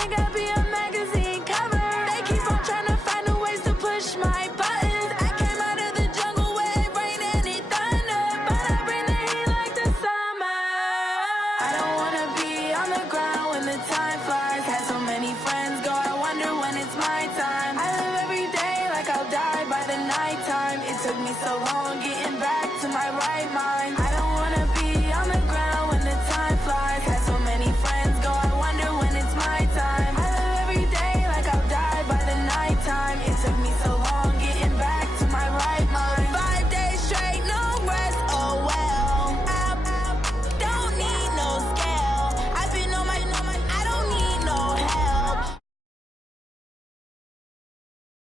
think I'll be a magazine cover. They keep on trying to find a ways to push my buttons. I came out of the jungle where it rained and it thunder, but I bring the heat like the summer. I don't wanna be on the ground when the time flies. Had so many friends go, I wonder when it's my time. I live every day like I'll die by the nighttime. It took me so long getting back to my right mind. I don't wanna be on the ground when the time flies. Had so many friends go, I wonder when it's my time. I live every day like I'll die by the nighttime. It took me so long getting back to my right mind. 5 days straight, no rest, oh well. I don't need no scale. I've been on my, I don't need no help.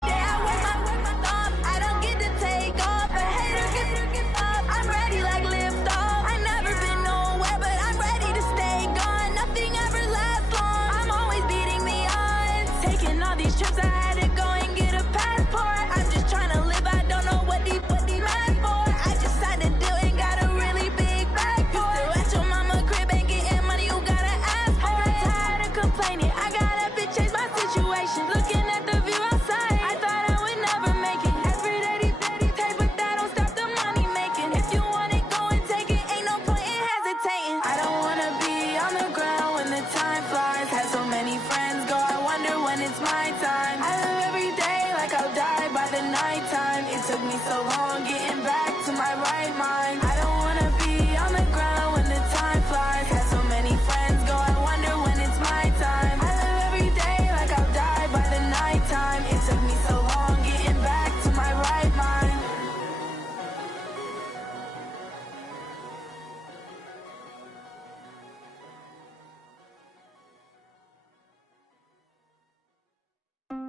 Yeah, I work my thumb, I don't get to take off. A hater get up, I'm ready like lift off. I've never been nowhere, but I'm ready to stay gone. Nothing ever lasts long, I'm always beating the odds. Taking all these trips, I had to go and get a passport. I'm just trying to live, I don't know what these mad for. I just signed a deal and got a really big bag for it. Still at your mama crib, ain't getting money, you gotta ask for it. I got tired of complaining, I got up and changed my situation. Looking at the view outside, I thought I would never make it. Every day they take, but that don't stop the money making. If you want it, go and take it, ain't no point in hesitating. I don't wanna be on the ground when the time flies. Had so many friends go, I wonder when it's my time. I live every day like I'll die by the nighttime. It took me so long getting back to my right mind. I don't wanna be on the ground when the time flies. Had so many friends go, I wonder when it's my time. I live every day like I'll die by the nighttime. It took me so long getting back to my right mind.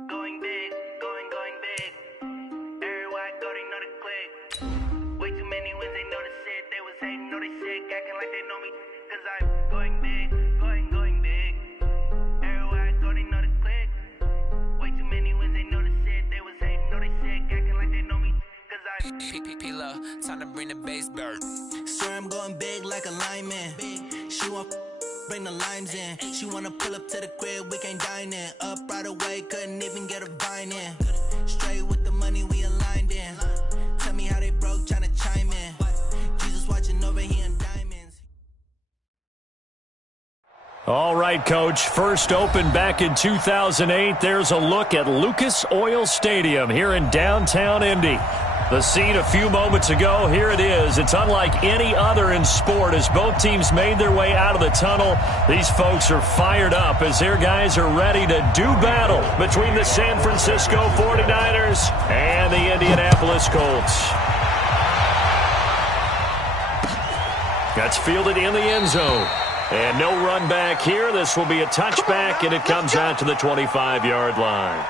Going big, going big. Everywhere I go, they know the click. Way too many wins, they know the shit. They was hating, know they sick, acting like they know me. Cause I'm going big, going big. Everywhere I go, they know the click. Way too many wins, they know the shit. They was hating, know they sick, acting like they know me. Cause I'm P-P-P-Lo, time to bring the bass bird. Swear I'm going big like a lineman. She want bring the limes in. She wanna pull up to the crib, we can't dine in. Up right away, couldn't even get a vine in. Straight with the money we aligned in. Tell me how they broke, tryna chime in. Jesus watching over here in diamonds. All right, Coach. First opened back in 2008. There's a look at Lucas Oil Stadium here in downtown Indy. The scene a few moments ago, here it is. It's unlike any other in sport as both teams made their way out of the tunnel. These folks are fired up as their guys are ready to do battle between the San Francisco 49ers and the Indianapolis Colts. That's fielded in the end zone. And no run back here. This will be a touchback, and it comes out to the 25-yard line.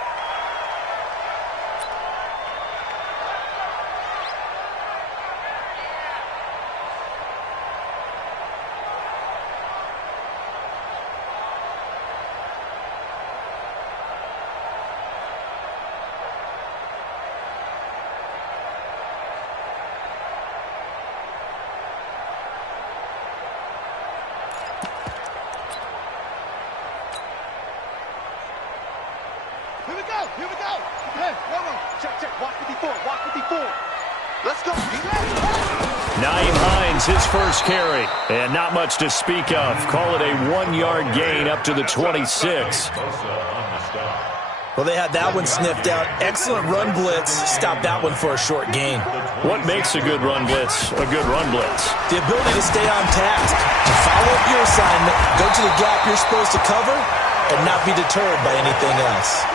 Here we go. Hey, no. Check. Walk 54. Let's go. Nyheim Hines, his first carry. And not much to speak of. Call it a 1-yard gain up to the 26. Well, they had that one sniffed out. Excellent run blitz. Stopped that one for a short gain. What makes a good run blitz a good run blitz? The ability to stay on task, to follow up your assignment, go to the gap you're supposed to cover, and not be deterred by anything else.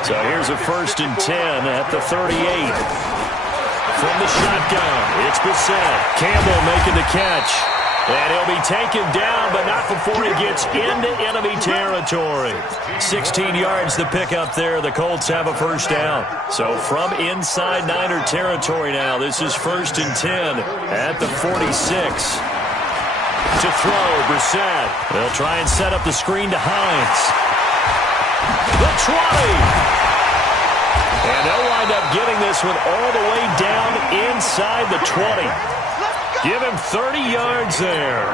So here's a 1st and 10 at the 38. From the shotgun, it's Bissett. Campbell making the catch. And he'll be taken down, but not before he gets into enemy territory. 16 yards the pickup there. The Colts have a first down. So from inside Niner territory now, this is 1st and 10 at the 46. To throw, Brissett. They'll try and set up the screen to Hines. The 20. And they'll wind up getting this one all the way down inside the 20. Give him 30 yards there.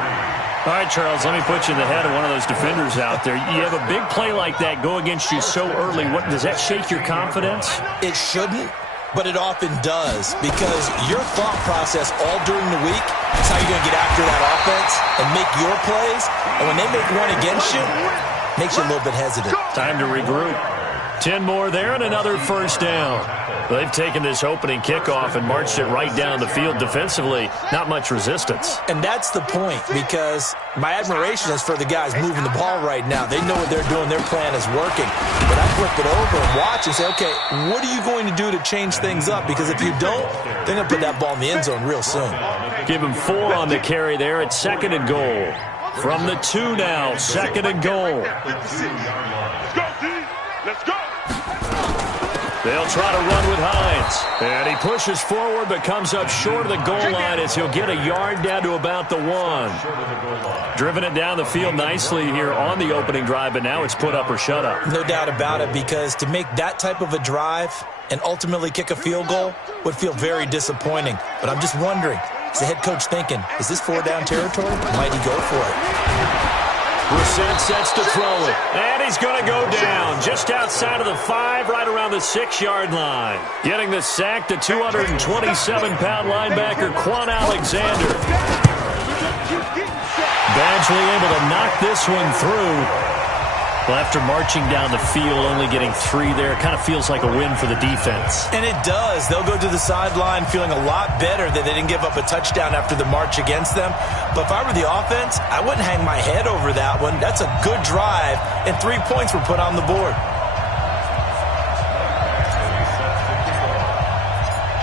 All right, Charles, let me put you in the head of one of those defenders out there. You have a big play like that go against you so early. Does that shake your confidence? It shouldn't, but it often does, because your thought process all during the week is how you're going to get after that offense and make your plays. And when they make one against you, it makes you a little bit hesitant. Time to regroup. 10 more there and another first down. They've taken this opening kickoff and marched it right down the field defensively. Not much resistance. And that's the point, because my admiration is for the guys moving the ball right now. They know what they're doing. Their plan is working. But I flip it over and watch and say, okay, what are you going to do to change things up? Because if you don't, they're going to put that ball in the end zone real soon. Give him 4 on the carry there at 2nd and goal. From the 2 now, 2nd and goal. Let's go, D. Let's go. They'll try to run with Hines. And he pushes forward but comes up short of the goal line as he'll get a yard down to about the 1. Driven it down the field nicely here on the opening drive, but now it's put up or shut up. No doubt about it, because to make that type of a drive and ultimately kick a field goal would feel very disappointing. But I'm just wondering, is the head coach thinking, is this 4-down territory? Might he go for it? Brissett sets to throw it, and he's going to go down just outside of the 5, right around the 6-yard line. Getting the sack, the 227-pound linebacker, Quan Alexander. Badgley able to knock this one through. Well, after marching down the field, only getting 3 there, it kind of feels like a win for the defense. And it does. They'll go to the sideline feeling a lot better that they didn't give up a touchdown after the march against them. But if I were the offense, I wouldn't hang my head over that one. That's a good drive, and 3 points were put on the board.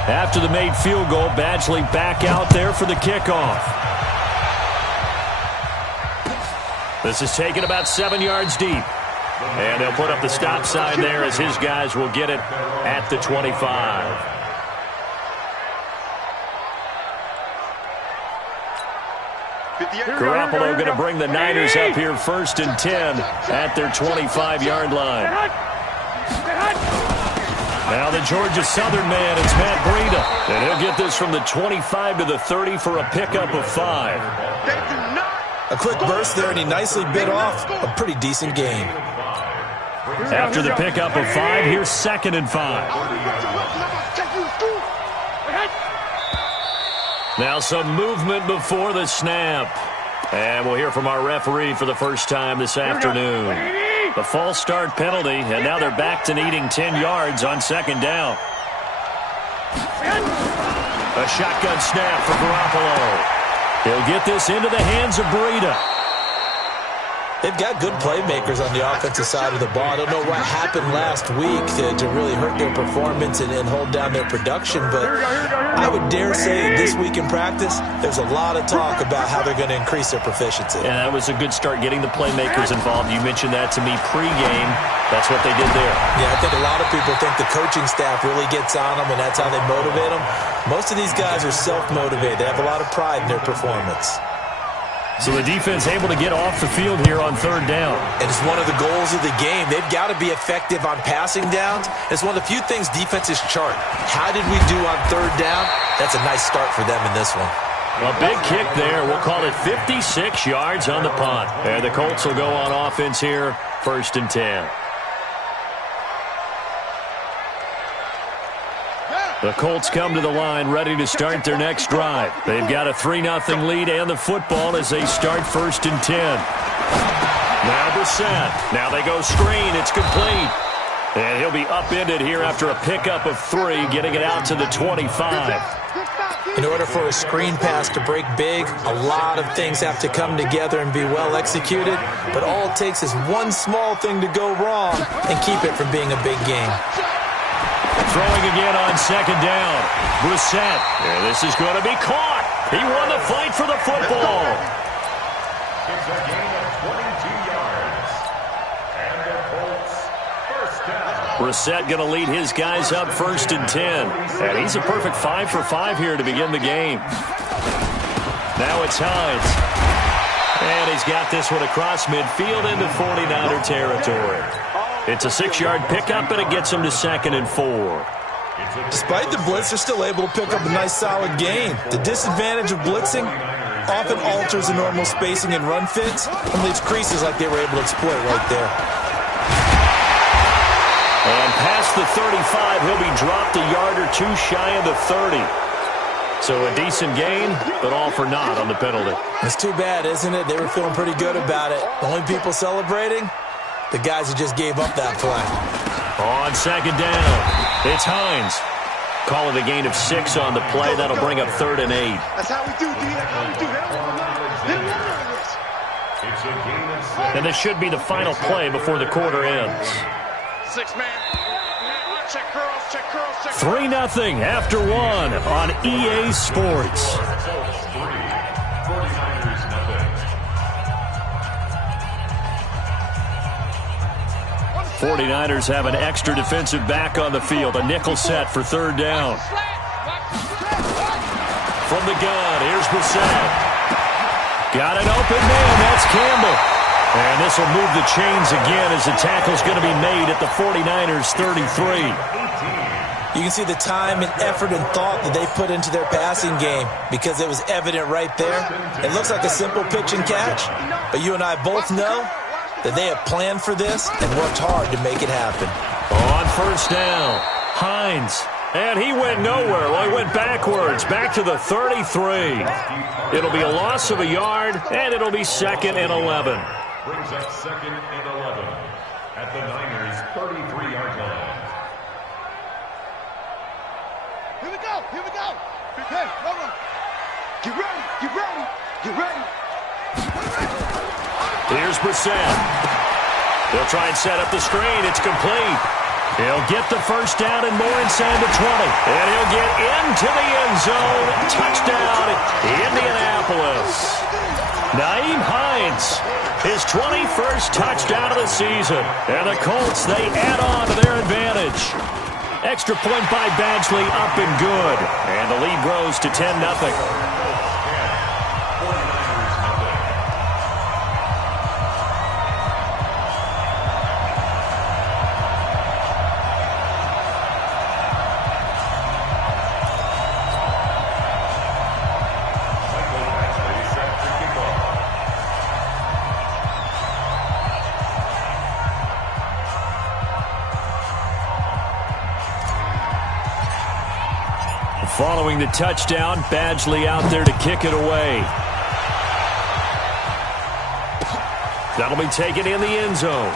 After the made field goal, Badgley back out there for the kickoff. This is taken about 7 yards deep. And they'll put up the stop sign there as his guys will get it at the 25. Garoppolo going to bring the Niners up here 1st and 10 at their 25-yard line. Now the Georgia Southern man, it's Matt Breida. And he'll get this from the 25 to the 30 for a pickup of 5. A quick burst there, and he nicely bit off a pretty decent game. After the pickup of 5, here's 2nd and 5. Now some movement before the snap. And we'll hear from our referee for the first time this afternoon. The false start penalty, and now they're back to needing 10 yards on 2nd down. A shotgun snap for Garoppolo. He'll get this into the hands of Breida. They've got good playmakers on the offensive side of the ball. I don't know what happened last week to really hurt their performance and hold down their production, but I would dare say this week in practice, there's a lot of talk about how they're going to increase their proficiency. And that was a good start getting the playmakers involved. You mentioned that to me pregame. That's what they did there. Yeah, I think a lot of people think the coaching staff really gets on them, and that's how they motivate them. Most of these guys are self-motivated. They have a lot of pride in their performance. So the defense able to get off the field here on 3rd down. And it's one of the goals of the game. They've got to be effective on passing downs. It's one of the few things defenses chart. How did we do on 3rd down? That's a nice start for them in this one. A big kick there. We'll call it 56 yards on the punt. And the Colts will go on offense here, 1st and 10. The Colts come to the line ready to start their next drive. They've got a 3-0 lead and the football as they start 1st and 10. Now Brissett. Now they go screen. It's complete. And he'll be upended here after a pickup of 3, getting it out to the 25. In order for a screen pass to break big, a lot of things have to come together and be well executed. But all it takes is one small thing to go wrong and keep it from being a big game. Throwing again on 2nd down. Brissett. And this is going to be caught. He won the fight for the football. It's a gain of 22 yards. And the Colts first down. Brissett going to lead his guys up 1st and 10. And he's a perfect 5 for 5 here to begin the game. Now it's Hines. And he's got this one across midfield into 49er territory. It's a 6-yard pickup, and it gets him to 2nd and 4. Despite the blitz, they're still able to pick up a nice, solid gain. The disadvantage of blitzing, often alters the normal spacing and run fits and leaves creases like they were able to exploit right there. And past the 35, he'll be dropped a yard or two shy of the 30. So a decent gain, but all for naught on the penalty. It's too bad, isn't it? They were feeling pretty good about it. The only people celebrating, the guys who just gave up that play. On second down, it's Hines. Call it a gain of 6 on the play. That'll bring up 3rd and 8. That's how we do, D. That's how we do. They don't want this. It's a gain of 6. And this should be the final play before the quarter ends. 6-man. Check curls, check curls, check 3-0 after 1 on EA Sports. 49ers have an extra defensive back on the field. A nickel set for 3rd down. From the gun, here's Brissett. Got an open man, that's Campbell. And this will move the chains again as the tackle's going to be made at the 49ers 33. You can see the time and effort and thought that they put into their passing game because it was evident right there. It looks like a simple pitch and catch, but you and I both know that they have planned for this and worked hard to make it happen. On 1st down, Hines. And he went nowhere. Well, he went backwards, back to the 33. It'll be a loss of a yard, and it'll be 2nd and 11. Brings up 2nd and 11 at the Niners' 33-yard line. Here we go, here we go. Hey, hold on. Get ready, get ready, get ready. Here's Brissett. They'll try and set up the screen. It's complete. He'll get the 1st down and more inside the 20. And he'll get into the end zone. Touchdown, Indianapolis. Nyheim Hines, his 21st touchdown of the season. And the Colts, they add on to their advantage. Extra point by Badgley, up and good. And the lead grows to 10-0. Following the touchdown, Badgley out there to kick it away. That'll be taken in the end zone.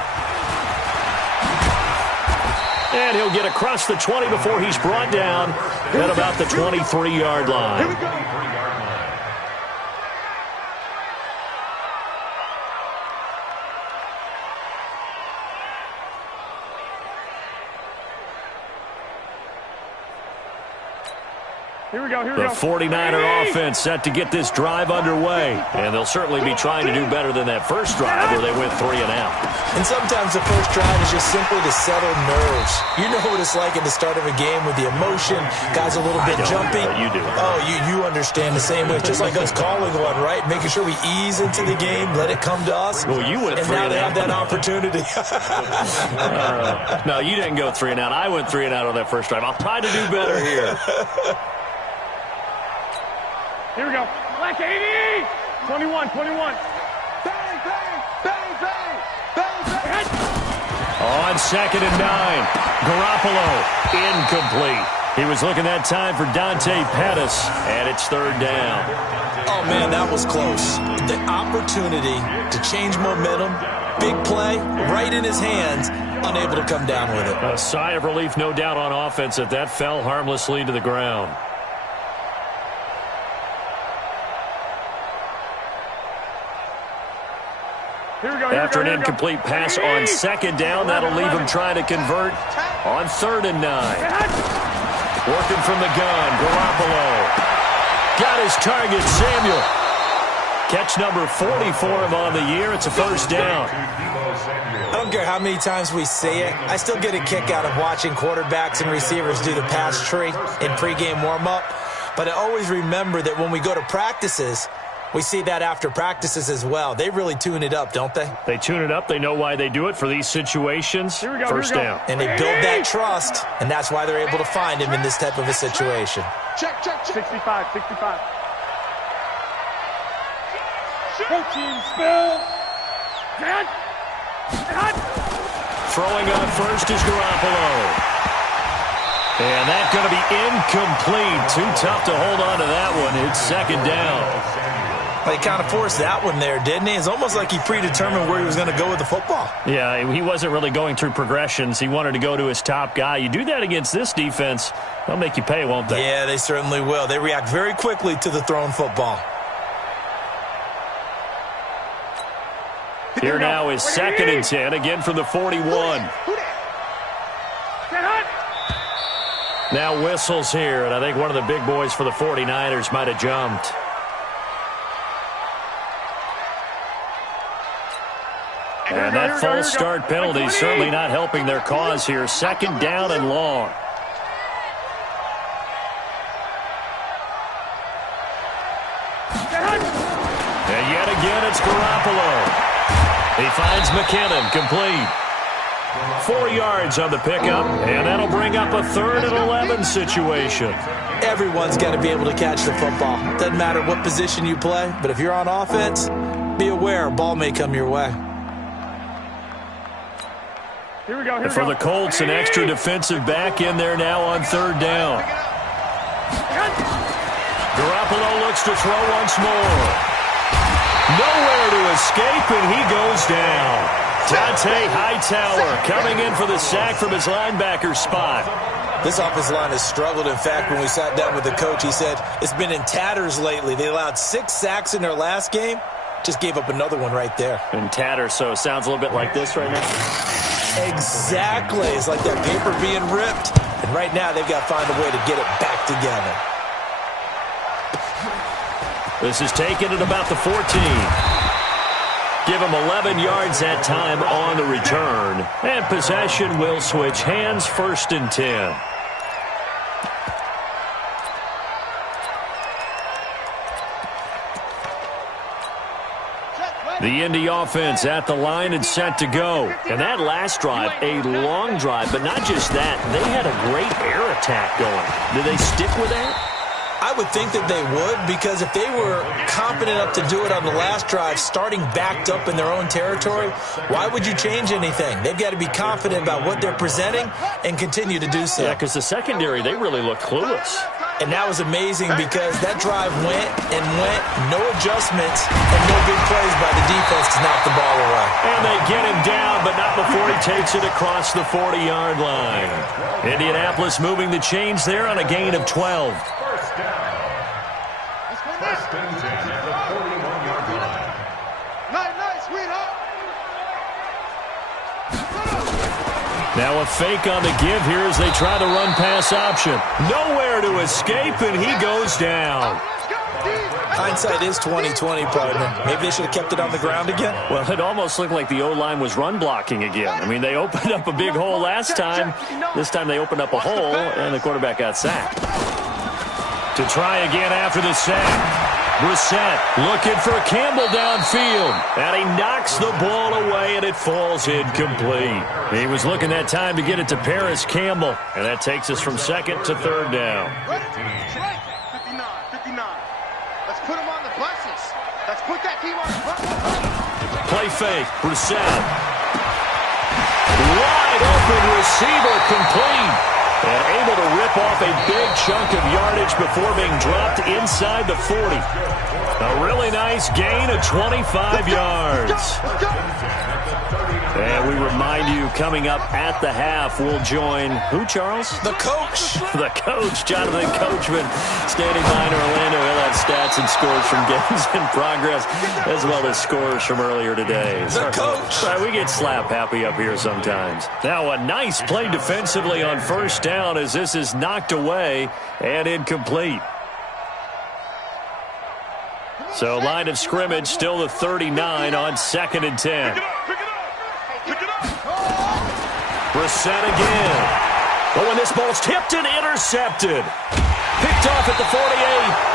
And he'll get across the 20 before he's brought down at about the 23-yard line. The 49er offense set to get this drive underway. And they'll certainly be trying to do better than that first drive where they went 3 and out. And sometimes the first drive is just simply to settle nerves. You know what it's like at the start of a game with the emotion. Guys a little bit jumpy. You do. Oh, you understand the same way. It's just like us calling one, right? Making sure we ease into the game, let it come to us. Well, you went 3 and out. And now they have that opportunity. No, you didn't go 3 and out. I went 3 and out on that first drive. I'll try to do better here. Here we go. Black 80. 21, 21. Bang, bang, bang, bang, bang, bang. On 2nd and 9, Garoppolo incomplete. He was looking that time for Dante Pettis, and it's 3rd down. Oh, man, that was close. The opportunity to change momentum, big play, right in his hands, unable to come down with it. A sigh of relief, no doubt, on offense that fell harmlessly to the ground. After an incomplete pass on 2nd down, that'll leave him trying to convert on 3rd and 9. Working from the gun, Garoppolo. Got his target, Samuel. Catch number 40 for him on the year. It's a 1st down. I don't care how many times we say it. I still get a kick out of watching quarterbacks and receivers do the pass tree in pregame warm-up. But I always remember that when we go to practices, we see that after practices as well. They really tune it up, don't they? They tune it up. They know why they do it for these situations. Here we go, 1st down. And they build that trust, and that's why they're able to find him in this type of a situation. Check, check, check. 65, 65. Protein spill. Throwing on first is Garoppolo. And that's going to be incomplete. Too tough to hold on to that one. It's second down. He kind of forced that one there, didn't he? It's almost like he predetermined where he was going to go with the football. Yeah, he wasn't really going through progressions. He wanted to go to his top guy. You do that against this defense, they'll make you pay, won't they? Yeah, they certainly will. They react very quickly to the thrown football. Here now is 2nd and 10, again from the 41. Now whistles here, and I think one of the big boys for the 49ers might have jumped. And that false start penalty certainly not helping their cause here. 2nd down and long. And yet again, it's Garoppolo. He finds McKinnon, complete. 4 yards on the pickup, and that'll bring up a 3rd and 11 situation. Everyone's got to be able to catch the football. Doesn't matter what position you play, but if you're on offense, be aware a ball may come your way. Here we go. And for the Colts, an extra defensive back in there now on 3rd down. Garoppolo looks to throw once more. Nowhere to escape, and he goes down. Dante Hightower coming in for the sack from his linebacker spot. This offensive line has struggled. In fact, when we sat down with the coach, he said it's been in tatters lately. They allowed 6 sacks in their last game. Just gave up another one right there. In tatters, so it sounds a little bit like this right now. Exactly. It's like that paper being ripped. And right now, they've got to find a way to get it back together. This is taken at about the 14. Give him 11 yards that time on the return. And possession will switch hands, 1st and 10. The Indy offense at the line and set to go. And that last drive, a long drive, but not just that. They had a great air attack going. Did they stick with that? I would think that they would, because if they were confident enough to do it on the last drive, starting backed up in their own territory, why would you change anything? They've got to be confident about what they're presenting and continue to do so. Yeah, because the secondary, they really looked clueless. And that was amazing because that drive went and went, no adjustments, and no big plays by the defense to knock the ball away. And they get him down, but not before he takes it across the 40-yard line. Indianapolis moving the chains there on a gain of 12. First down. 1st and 10 at the 41-yard line. Night, sweetheart. Now a fake on the give here as they try the run-pass option. Nowhere to escape, and he goes down. Hindsight is 20/20, partner. Maybe they should have kept it on the ground again. Well, it almost looked like the O-line was run blocking again. I mean, they opened up a big hole last time. This time they opened up a hole, and the quarterback got sacked. To try again after the sack. Brissett looking for Campbell downfield. And he knocks the ball away, and it falls incomplete. He was looking that time to get it to Paris Campbell. And that takes us from 2nd to 3rd down. 59. Let's put him on the buses. Let's put that team on the buses. Play fake. Brissett. Wide open receiver, complete. And able to rip off a big chunk of yardage before being dropped inside the 40. A really nice gain of 25 yards. And we remind you, coming up at the half, we'll join who, Charles? The coach. The coach, Jonathan Coachman, standing by in Orlando. He'll have stats and scores from games in progress, as well as scores from earlier today. The coach. Right, we get slap happy up here sometimes. Now a nice play defensively on 1st down as this is knocked away and incomplete. So line of scrimmage still the 39 on 2nd and 10. Brissett again. But when this ball's tipped and intercepted. Picked off at the 48,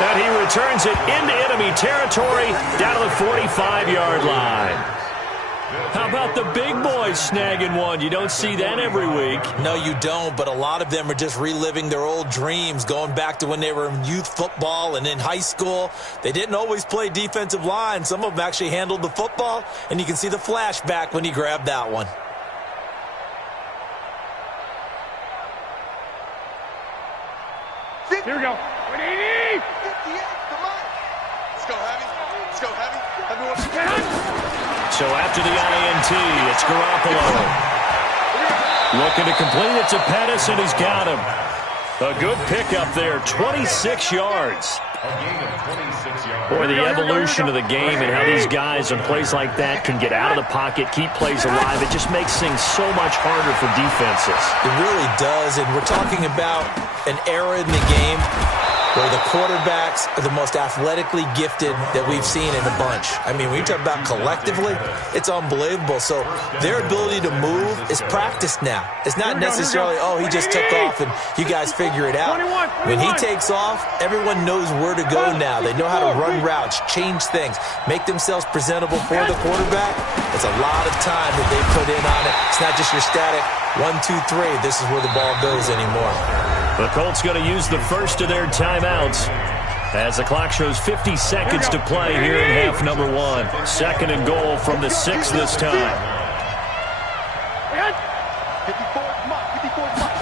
and he returns it into enemy territory down to the 45-yard line. How about the big boys snagging one? You don't see that every week. No, you don't, but a lot of them are just reliving their old dreams, going back to when they were in youth football and in high school. They didn't always play defensive line. Some of them actually handled the football, and you can see the flashback when he grabbed that one. Here we go. 180. 58, come on. Let's go heavy. Let's go heavy. Everyone. So after the INT, it's Garoppolo. Looking to complete it to Pettis, and he's got him. A good pickup there, 26 yards. A gain of 26 yards. Boy, the evolution of the game and how these guys on plays like that can get out of the pocket, keep plays alive, it just makes things so much harder for defenses. It really does, and we're talking about an era in the game where the quarterbacks are the most athletically gifted that we've seen in a bunch. I mean, when you talk about collectively, it's unbelievable. So their ability to move is practiced now. It's not necessarily, oh, he just took off and you guys figure it out. When he takes off, everyone knows where to go now. They know how to run routes, change things, make themselves presentable for the quarterback. It's a lot of time that they put in on it. It's not just your static 1, 2, 3. This is where the ball goes anymore. The Colts going to use the first of their timeouts as the clock shows 50 seconds to play here in half number 1. Second and goal from the 6 this time. 54, come on. 54, come on.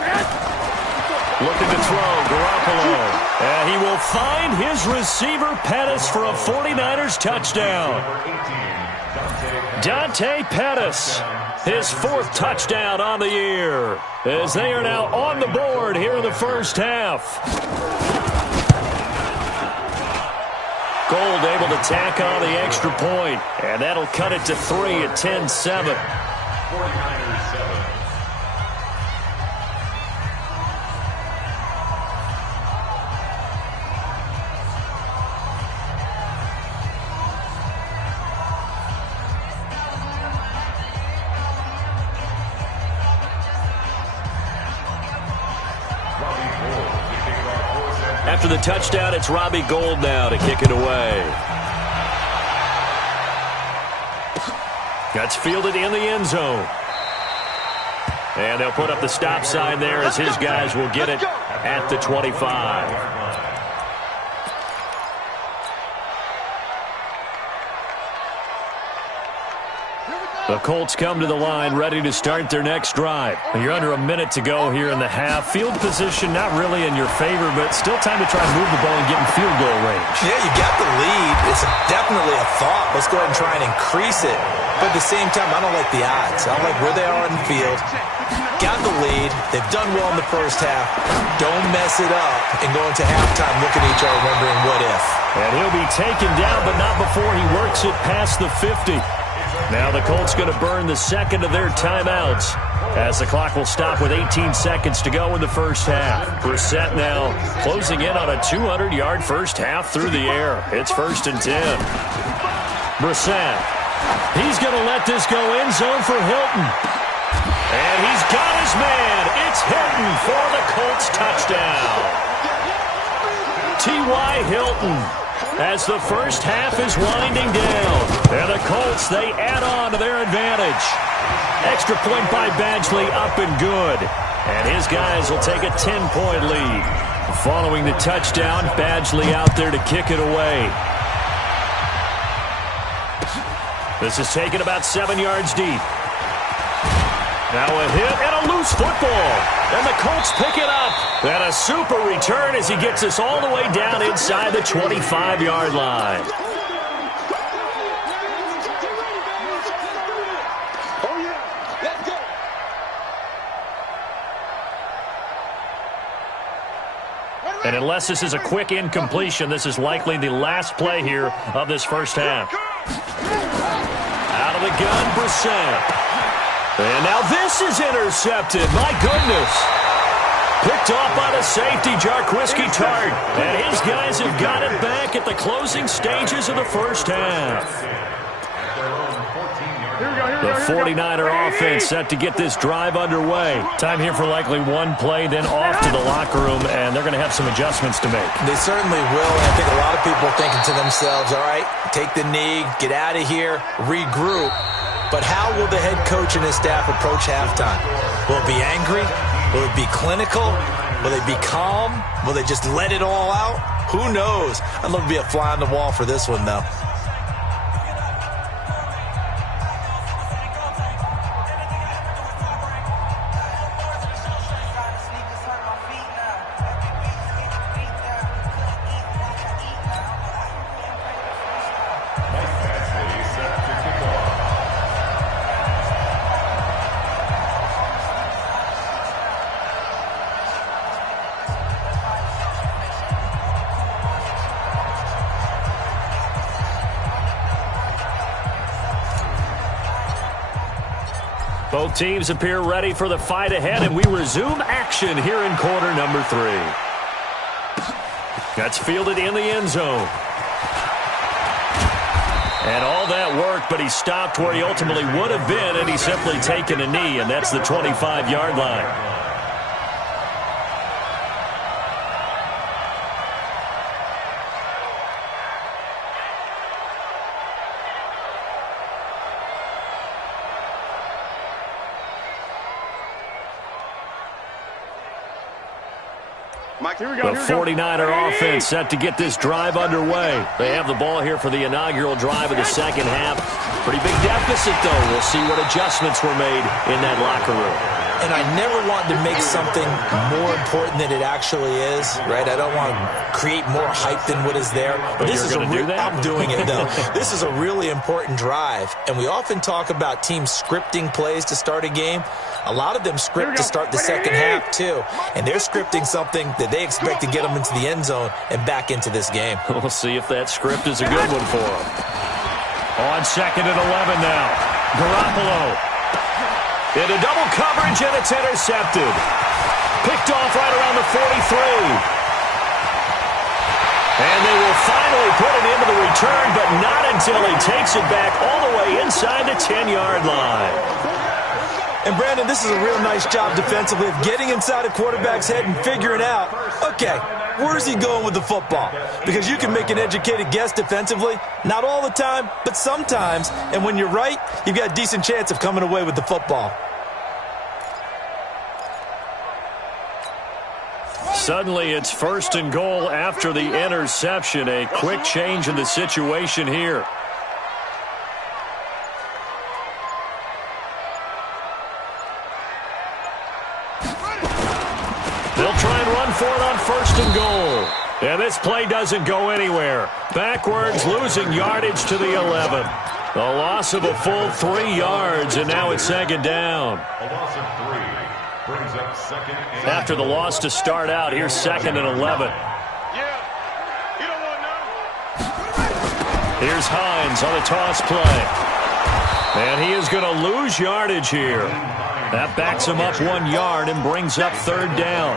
Looking to throw, Garoppolo. And he will find his receiver, Pettis, for a 49ers touchdown. Dante Pettis, his 4th touchdown on the year, as they are now on the board here in the first half. Gold able to tack on the extra point, and that'll cut it to 3 at 10-7. 49ers 7. After the touchdown, it's Robbie Gould now to kick it away. That's fielded in the end zone. And they'll put up the stop sign there as his guys will get it at the 25. The Colts come to the line ready to start their next drive. You're under a minute to go here in the half. Field position not really in your favor, but still time to try and move the ball and get in field goal range. Yeah, you got the lead. It's definitely a thought. Let's go ahead and try and increase it. But at the same time, I don't like the odds. I don't like where they are in the field. Got the lead. They've done well in the first half. Don't mess it up and go into halftime looking at each other wondering what if. And he'll be taken down, but not before he works it past the 50. Now the Colts going to burn the second of their timeouts as the clock will stop with 18 seconds to go in the first half. Brissett now closing in on a 200-yard first half through the air. It's 1st and 10. Brissett. He's going to let this go end zone for Hilton. And he's got his man. It's Hilton for the Colts touchdown. T.Y. Hilton. As the first half is winding down. And the Colts, they add on to their advantage. Extra point by Badgley up and good. And his guys will take a 10-point lead. Following the touchdown, Badgley out there to kick it away. This is taken about 7 yards deep. Now a hit and a loose football. And the Colts pick it up. And a super return as he gets us all the way down inside the 25-yard line. And unless this is a quick incompletion, this is likely the last play here of this first half. Out of the gun, Brissett. And now this is intercepted. My goodness. Picked off by the safety, Jarquiski Tart. And his guys have got it back at the closing stages of the first half. The 49er offense set to get this drive underway. Time here for likely one play, then off to the locker room, and they're going to have some adjustments to make. They certainly will, and I think a lot of people are thinking to themselves, all right, take the knee, get out of here, regroup. But how will the head coach and his staff approach halftime? Will it be angry? Will it be clinical? Will they be calm? Will they just let it all out? Who knows? I'd love to be a fly on the wall for this one, though. Both teams appear ready for the fight ahead, and we resume action here in quarter number 3. That's fielded in the end zone. And all that work, but he stopped where he ultimately would have been, and he's simply taken a knee, and that's the 25-yard line. The 49er offense set to get this drive underway. They have the ball here for the inaugural drive of the second half. Pretty big deficit, though. We'll see what adjustments were made in that locker room. And I never want to make something more important than it actually is, right? I don't want to create more hype than what is there. But this is I'm doing it, though. This is a really important drive. And we often talk about teams scripting plays to start a game. A lot of them script to start the second half, too. And they're scripting something that they expect to get them into the end zone and back into this game. We'll see if that script is a good one for them. On 2nd and 11 now. Garoppolo. Into double coverage, and it's intercepted. Picked off right around the 43. And they will finally put it into the return, but not until he takes it back all the way inside the 10-yard line. And, Brandon, this is a real nice job defensively of getting inside a quarterback's head and figuring out, okay, where's he going with the football? Because you can make an educated guess defensively. Not all the time, but sometimes. And when you're right, you've got a decent chance of coming away with the football. Suddenly, it's 1st and goal after the interception. A quick change in the situation here. They'll try and run for it on 1st and goal. And this play doesn't go anywhere. Backwards, losing yardage to the 11. A loss of a full 3 yards, and now it's 2nd down. A loss of 3 brings up 2nd and After the loss to start out, here's 2nd and 11. Yeah, you don't want none. Here's Hines on a toss play. And he is going to lose yardage here. That backs him up 1 yard and brings up 3rd down.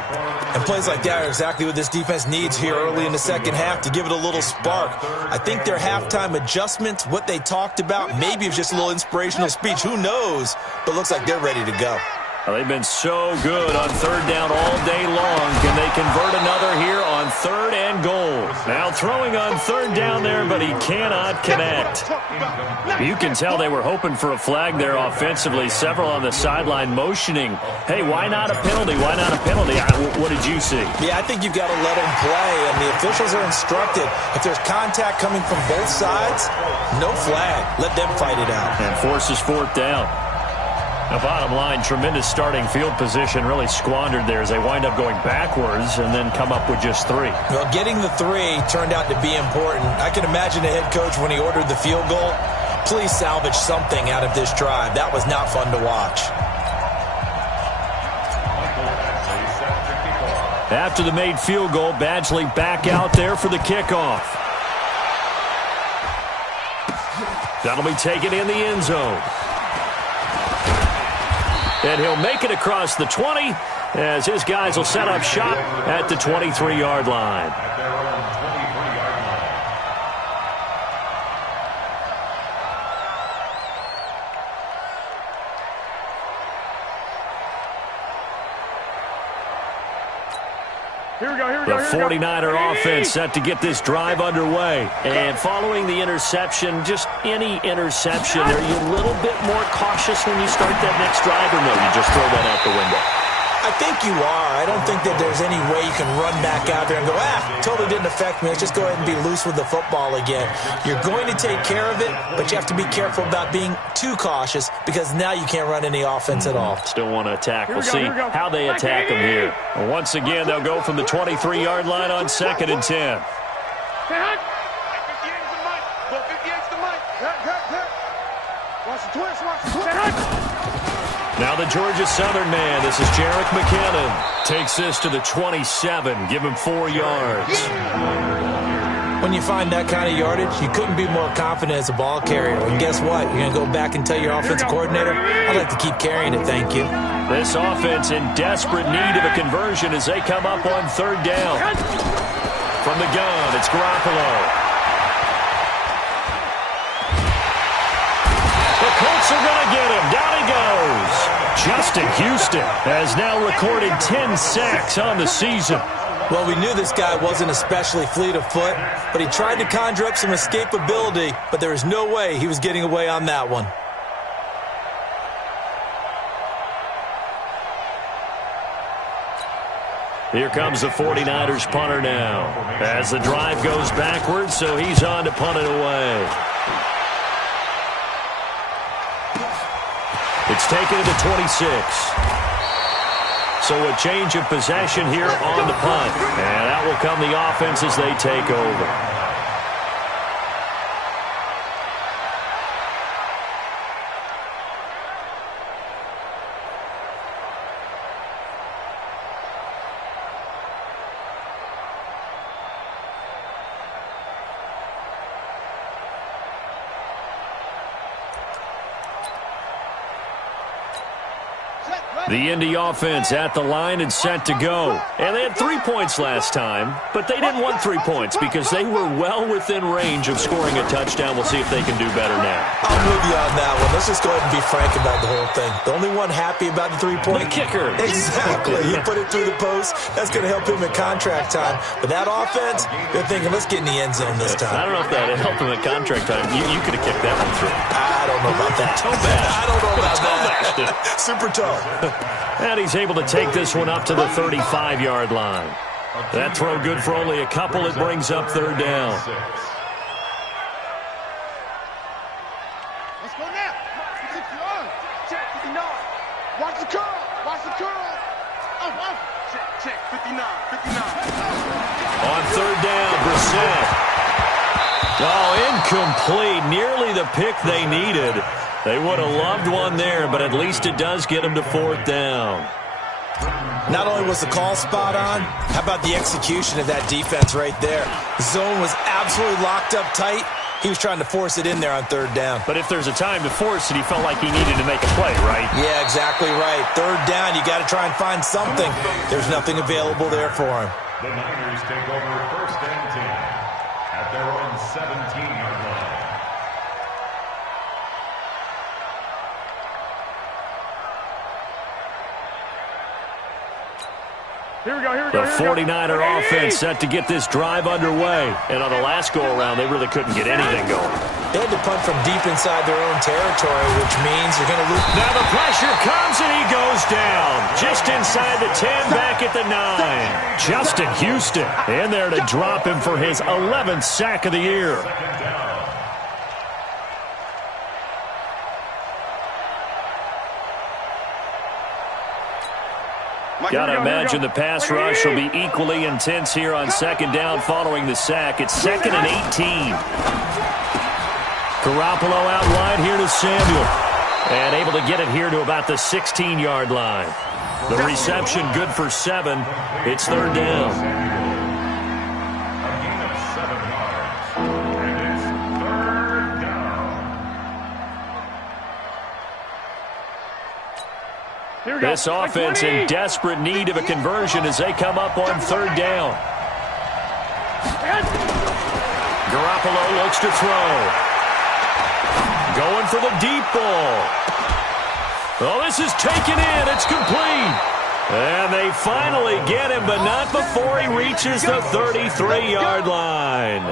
And plays like that are exactly what this defense needs here early in the second half to give it a little spark. I think their halftime adjustments, what they talked about, maybe it was just a little inspirational speech. Who knows? But looks like they're ready to go. Well, they've been so good on 3rd down all day long. Can they convert another here on 3rd and goal? Now throwing on 3rd down there, but he cannot connect. You can tell they were hoping for a flag there offensively. Several on the sideline motioning. Hey, why not a penalty? Why not a penalty? What did you see? Yeah, I think you've got to let them play, and the officials are instructed. If there's contact coming from both sides, no flag. Let them fight it out. And forces 4th down. The bottom line, tremendous starting field position, really squandered there as they wind up going backwards and then come up with just 3. Well, getting the 3 turned out to be important. I can imagine the head coach when he ordered the field goal, please salvage something out of this drive. That was not fun to watch. After the made field goal, Badgley back out there for the kickoff. That'll be taken in the end zone. And he'll make it across the 20 as his guys will set up shop at the 23-yard line. at their own 23-yard line. The 49er offense set to get this drive underway. And following the interception, just any interception, are you a little bit more cautious when you start that next drive, or no, you just throw that out the window? I think you are. I don't think that there's any way you can run back out there and go, totally didn't affect me. Let's just go ahead and be loose with the football again. You're going to take care of it, but you have to be careful about being too cautious because now you can't run any offense at all. Still want to attack. We'll see how they attack them here. And once again, they'll go from the 23-yard line on 2nd and 10. Now the Georgia Southern man, this is Jarek McKinnon, takes this to the 27, give him 4 yards. When you find that kind of yardage, you couldn't be more confident as a ball carrier. And guess what? You're going to go back and tell your offensive coordinator, I'd like to keep carrying it, thank you. This offense in desperate need of a conversion as they come up on 3rd down. From the gun, it's Garoppolo. The Colts are going to get him. Down he goes. Justin Houston has now recorded 10 sacks on the season. Well, we knew this guy wasn't especially fleet of foot, but he tried to conjure up some escapability, but there was no way he was getting away on that one. Here comes the 49ers punter now. As the drive goes backwards, so he's on to punt it away. It's taken to the 26. So a change of possession here on the punt. And that will come the offense as they take over. The Indy offense at the line and set to go. And they had 3 points last time, but they didn't want 3 points because they were well within range of scoring a touchdown. We'll see if they can do better now. I'm with you on that one. Let's just go ahead and be frank about the whole thing. The only one happy about the 3-point. The kicker. Exactly. You put it through the post. That's going to help him in contract time. But that offense, they're thinking, let's get in the end zone this time. I don't know if that helped him in contract time. You could have kicked that one through. I don't know about that. I don't know about that. Super toe. And he's able to take this one up to the 35-yard line. That throw good for only a couple. It brings up 3rd down. Let's go now. Check 59. Watch the curl. Watch the curl. Check 59. On 3rd down, Brissett. Oh, incomplete. Nearly the pick they needed. They would have loved one there, but at least it does get them to 4th down. Not only was the call spot on, how about the execution of that defense right there? The zone was absolutely locked up tight. He was trying to force it in there on 3rd down. But if there's a time to force it, he felt like he needed to make a play, right? Yeah, exactly right. 3rd down, you got to try and find something. There's nothing available there for him. The Niners take over 1st and 10 at their own 17-yard line. Here we go. The 49er offense set to get this drive underway. And on the last go-around, they really couldn't get anything going. They had to punt from deep inside their own territory, which means you're going to lose. Now the pressure comes and he goes down. Just inside the 10, back at the 9. Justin Houston in there to drop him for his 11th sack of the year. Got to imagine the pass rush will be equally intense here on 2nd down following the sack. It's 2nd and 18. Garoppolo out wide here to Samuel. And able to get it here to about the 16-yard line. The reception good for 7. It's 3rd down. A gain of 7 yards. And it's 3rd down. This offense in desperate need of a conversion as they come up on 3rd down. Garoppolo looks to throw. Going for the deep ball. Oh, this is taken in. It's complete. And they finally get him, but not before he reaches the 33-yard line.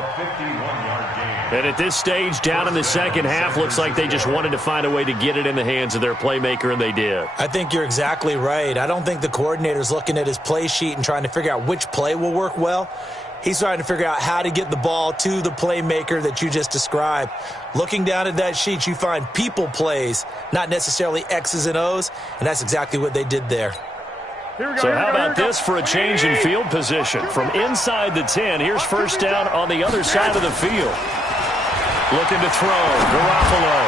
And at this stage, down in the second half, looks like they just wanted to find a way to get it in the hands of their playmaker, and they did. I think you're exactly right. I don't think the coordinator's looking at his play sheet and trying to figure out which play will work well. He's trying to figure out how to get the ball to the playmaker that you just described. Looking down at that sheet, you find people plays, not necessarily X's and O's, and that's exactly what they did there. So how about this for a change in field position? From inside the 10, here's first down on the other side of the field. Looking to throw, Garoppolo.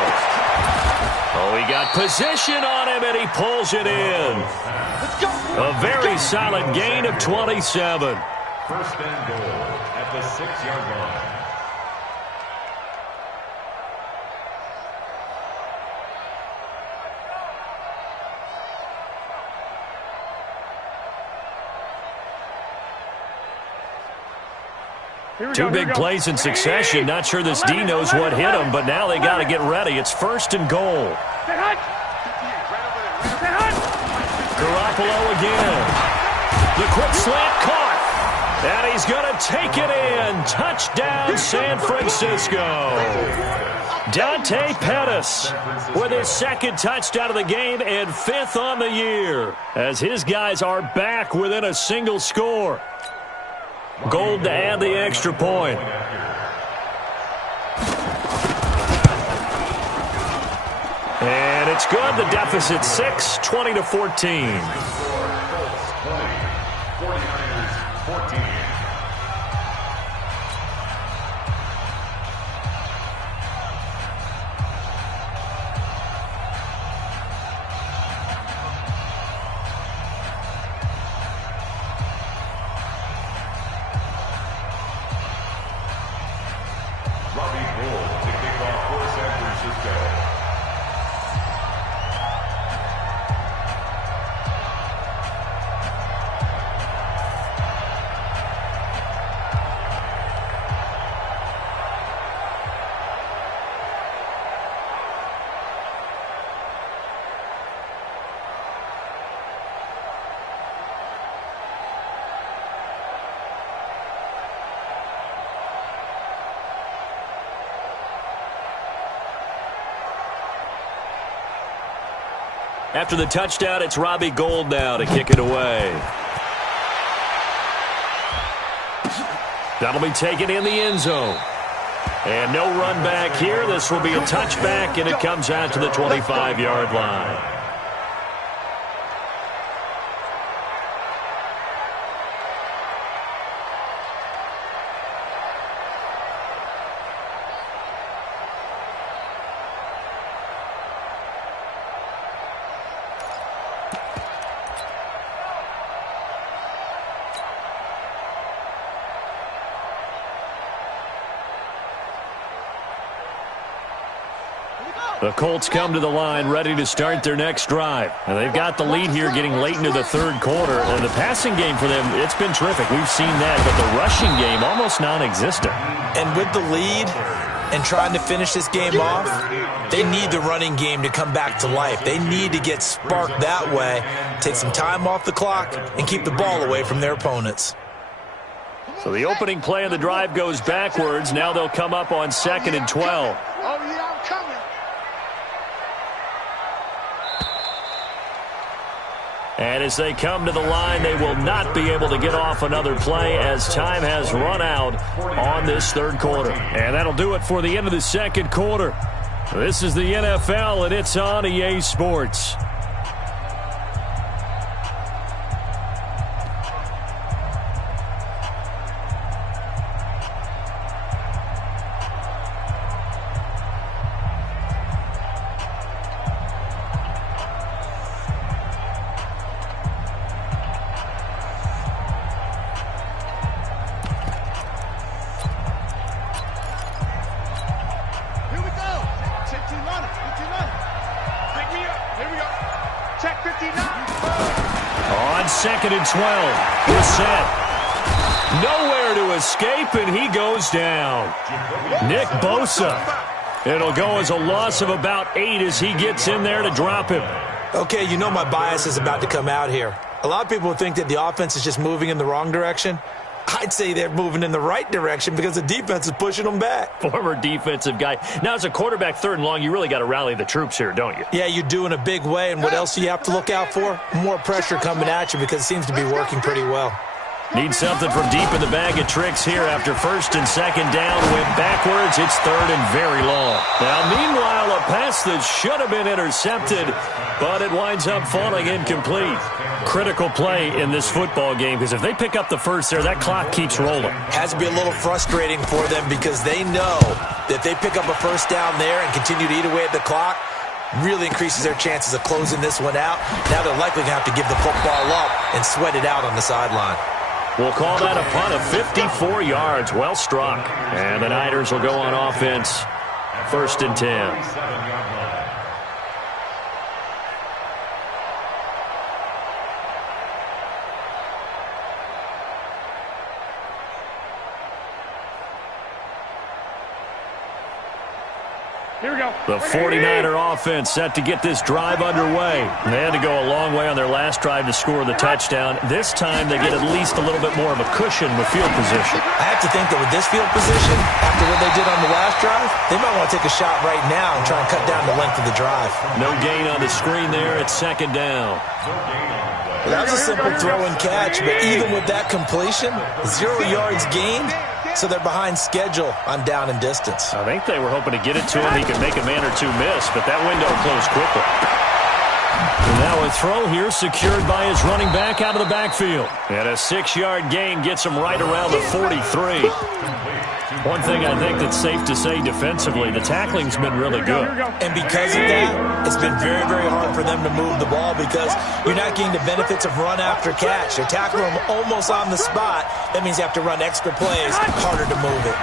Oh, he got position on him, and he pulls it in. A very solid gain of 27. First and goal at the 6-yard line. Two big plays in succession. Not sure this D knows what hit him, but now they got to get ready. It's first and goal. Garoppolo again. The quick slant caught. And he's going to take it in. Touchdown, San Francisco. Dante Pettis with his second touchdown of the game and 5th on the year, as his guys are back within a single score. Gold to add the extra point. And it's good. The deficit 6, 20-14. 49ers 14. After the touchdown, it's Robbie Gould now to kick it away. That'll be taken in the end zone. And no run back here. This will be a touchback, and it comes out to the 25-yard line. The Colts come to the line ready to start their next drive. And they've got the lead here getting late into the third quarter. And the passing game for them, it's been terrific. We've seen that. But the rushing game, almost non-existent. And with the lead and trying to finish this game off, they need the running game to come back to life. They need to get sparked that way, take some time off the clock, and keep the ball away from their opponents. So the opening play of the drive goes backwards. Now they'll come up on 2nd and 12. And as they come to the line, they will not be able to get off another play as time has run out on this third quarter. And that'll do it for the end of the second quarter. This is the NFL, and it's on EA Sports. On 2nd and 12, he's set. Nowhere to escape, and he goes down. Nick Bosa. It'll go as a loss of about 8 as he gets in there to drop him. Okay, you know my bias is about to come out here. A lot of people think that the offense is just moving in the wrong direction. I'd say they're moving in the right direction because the defense is pushing them back. Former defensive guy. Now, as a quarterback, 3rd and long, you really got to rally the troops here, don't you? Yeah, you do in a big way. And what else do you have to look out for? More pressure coming at you because it seems to be working pretty well. Need something from deep in the bag of tricks here after 1st and 2nd down. Went backwards. It's 3rd and very long. Now, meanwhile, a pass that should have been intercepted, but it winds up falling incomplete. Critical play in this football game because if they pick up the first there, that clock keeps rolling. Has to be a little frustrating for them because they know that if they pick up a first down there and continue to eat away at the clock, really increases their chances of closing this one out. Now they're likely going to have to give the football up and sweat it out on the sideline. We'll call that a punt of 54 yards. Well struck. And the Niners will go on offense. 1st and 10. Here we go. The 49er offense set to get this drive underway. They had to go a long way on their last drive to score the touchdown. This time they get at least a little bit more of a cushion with field position. I have to think that with this field position, after what they did on the last drive, they might want to take a shot right now and try and cut down the length of the drive. No gain on the screen there. It's 2nd down. Well, that was a simple throw and catch, but even with that completion, 0 yards gained. So they're behind schedule on down and distance. I think they were hoping to get it to him. He could make a man or two miss, but that window closed quickly. And now a throw here secured by his running back out of the backfield. And a 6-yard gain gets him right around the 43. One thing I think that's safe to say defensively, the tackling's been really good. And because of that, it's been very, very hard for them to move the ball because you're not getting the benefits of run after catch. They're tackling them almost on the spot. That means you have to run extra plays, harder to move it.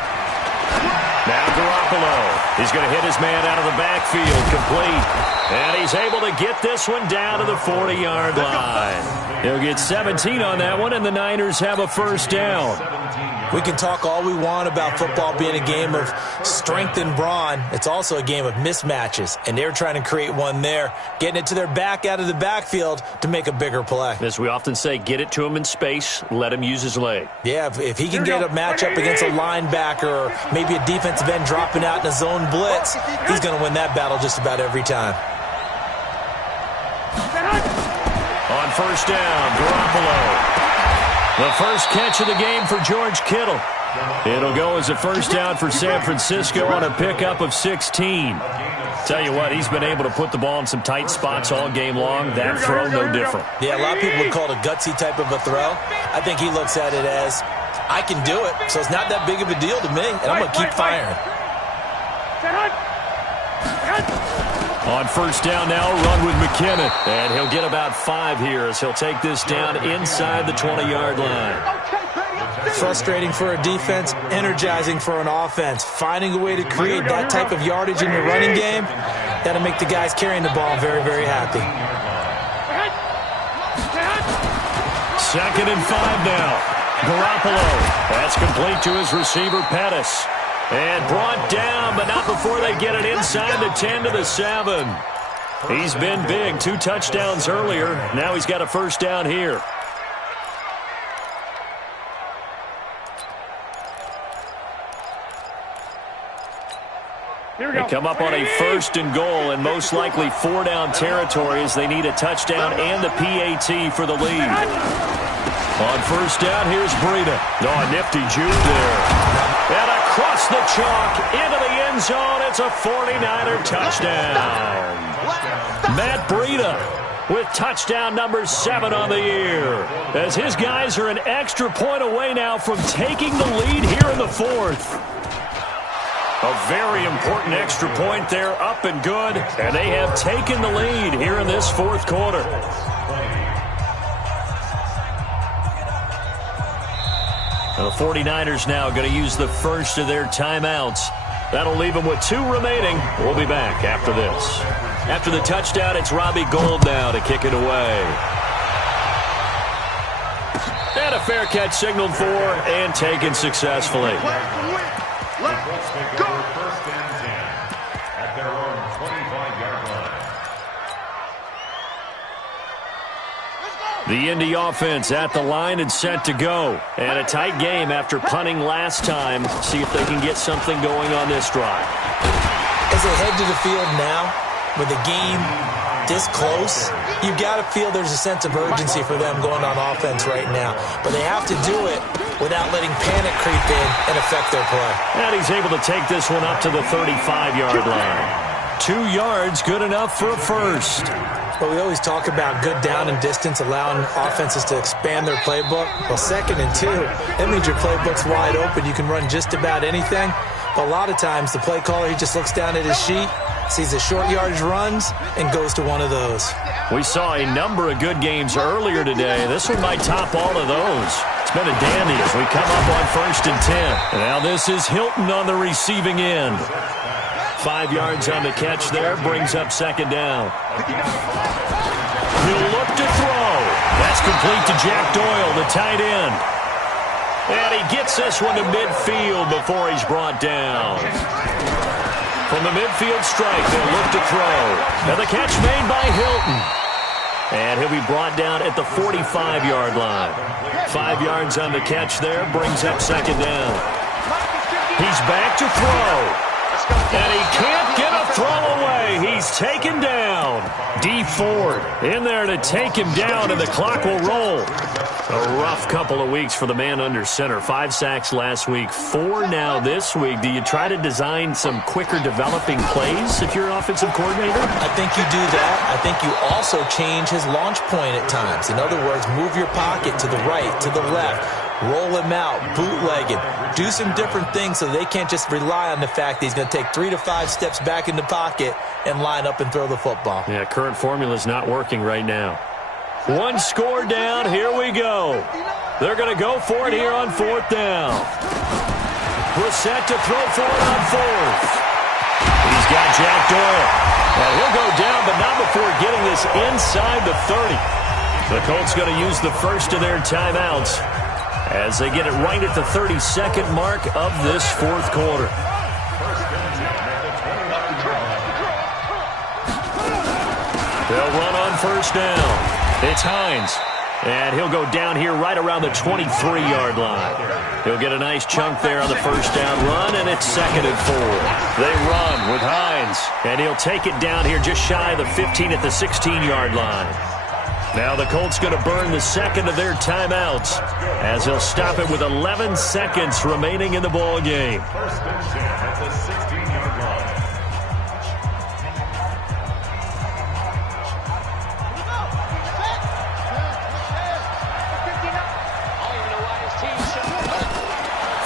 Now Garoppolo. He's going to hit his man out of the backfield, complete. And he's able to get this one down to the 40-yard line. He'll get 17 on that one, and the Niners have a 1st down. We can talk all we want about football being a game of strength and brawn. It's also a game of mismatches, and they're trying to create one there, getting it to their back out of the backfield to make a bigger play. As we often say, get it to him in space, let him use his leg. Yeah, if he can get a matchup against a linebacker or maybe a defensive end dropping out in a zone blitz, he's going to win that battle just about every time. On 1st down, Garoppolo. The first catch of the game for George Kittle. It'll go as a 1st down for San Francisco on a pickup of 16. Tell you what, he's been able to put the ball in some tight spots all game long. That throw, no different. Yeah, a lot of people would call it a gutsy type of a throw. I think he looks at it as, I can do it, so it's not that big of a deal to me, and I'm going to keep firing. On 1st down now, run with McKinnon. And he'll get about 5 here as he'll take this down inside the 20-yard line. Frustrating for a defense, energizing for an offense. Finding a way to create that type of yardage in your running game, that'll make the guys carrying the ball very, very happy. 2nd and 5 now. Garoppolo. That's complete to his receiver, Pettis. And brought down, but not before they get it inside the 10 to the 7. He's been big. 2 touchdowns earlier. Now he's got a 1st down here. They come up on a 1st and goal and most likely 4-down territory as they need a touchdown and a PAT for the lead. On 1st down, here's Breida. Oh, a nifty juke there. And across the chalk into the end zone. It's a 49er touchdown. Matt Breida with touchdown number 7 on the year. As his guys are an extra point away now from taking the lead here in the 4th. A very important extra point there, up and good. And they have taken the lead here in this 4th quarter. The 49ers now going to use the first of their timeouts. That'll leave them with 2 remaining. We'll be back after this. After the touchdown, it's Robbie Gould now to kick it away. And a fair catch signaled for and taken successfully. Let's go. 1st and 10 at their own 25-yard line. The Indy offense at the line and set to go. And a tight game after punting last time. See if they can get something going on this drive. As they head to the field now, with the game this close, you've got to feel there's a sense of urgency for them going on offense right now. But they have to do it without letting panic creep in and affect their play. And he's able to take this one up to the 35-yard line. 2 yards, good enough for a first. But we always talk about good down and distance, allowing offenses to expand their playbook. Well, 2nd and 2, that means your playbook's wide open. You can run just about anything. But a lot of times, the play caller, he just looks down at his sheet, sees the short yardage runs, and goes to one of those. We saw a number of good games earlier today. This one might top all of those. It's been a dandy as we come up on 1st and 10. And now this is Hilton on the receiving end. 5 yards on the catch there, brings up 2nd down. He'll look to throw. That's complete to Jack Doyle, the tight end. And he gets this one to midfield before he's brought down. From the midfield strike, they'll look to throw. And the catch made by Hilton. And he'll be brought down at the 45-yard line. 5 yards on the catch there, brings up 2nd down. He's back to throw. And he can't get a throw away. He's taken down. D Ford in there to take him down, and the clock will roll. A rough couple of weeks for the man under center. 5 sacks last week, 4 now this week. Do you try to design some quicker developing plays if you're an offensive coordinator? I think you do that. I think you also change his launch point at times. In other words, move your pocket to the right, to the left. Roll him out, bootleg him. Do some different things so they can't just rely on the fact that he's going to take 3 to 5 steps back in the pocket and line up and throw the football. Yeah, current formula is not working right now. 1 score down, here we go. They're going to go for it here on 4th down. Brissett to throw for it on 4th. He's got Jack Doyle. Now he'll go down, but not before getting this inside the 30. The Colts going to use the first of their timeouts as they get it right at the 32nd mark of this 4th quarter. They'll run on 1st down. It's Hines, and he'll go down here right around the 23-yard line. He'll get a nice chunk there on the 1st down run, and it's 2nd and 4. They run with Hines, and he'll take it down here just shy of the 15 at the 16-yard line. Now the Colts going to burn the 2nd of their timeouts as they'll stop it with 11 seconds remaining in the ball game. 1st and 10 at the 16-yard line.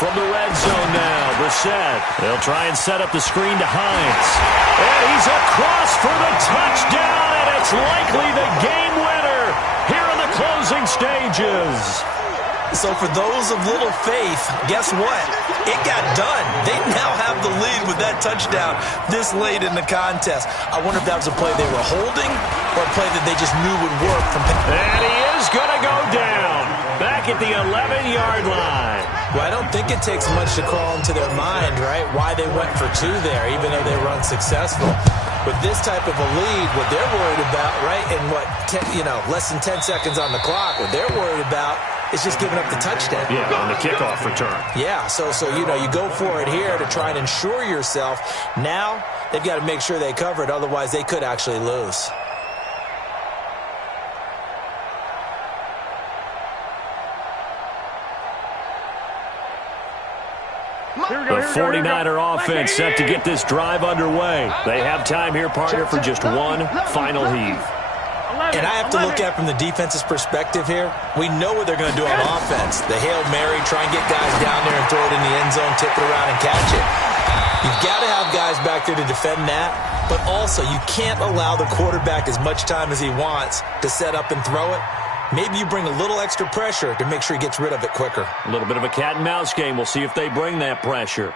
From the red zone now, Brissett. They'll try and set up the screen to Hines. And he's across for the touchdown, and it's likely the game winner here in the closing stages. So for those of little faith, guess what? It got done. They now have the lead with that touchdown this late in the contest. I wonder if that was a play they were holding or a play that they just knew would work. And he is going to go down back at the 11-yard line. Well, I don't think it takes much to crawl into their mind, right, why they went for 2 there, even though they were unsuccessful. With this type of a lead, what they're worried about, right, and less than 10 seconds on the clock, what they're worried about is just giving up the touchdown. Yeah, on the kickoff return. Yeah, so you go for it here to try and ensure yourself. Now they've got to make sure they cover it, otherwise they could actually lose. The 49er offense set to get this drive underway. They have time here, partner, for just one final heave. And I have to look at it from the defense's perspective here. We know what they're going to do on offense. The Hail Mary, try and get guys down there and throw it in the end zone, tip it around and catch it. You've got to have guys back there to defend that, but also you can't allow the quarterback as much time as he wants to set up and throw it. Maybe you bring a little extra pressure to make sure he gets rid of it quicker. A little bit of a cat and mouse game. We'll see if they bring that pressure.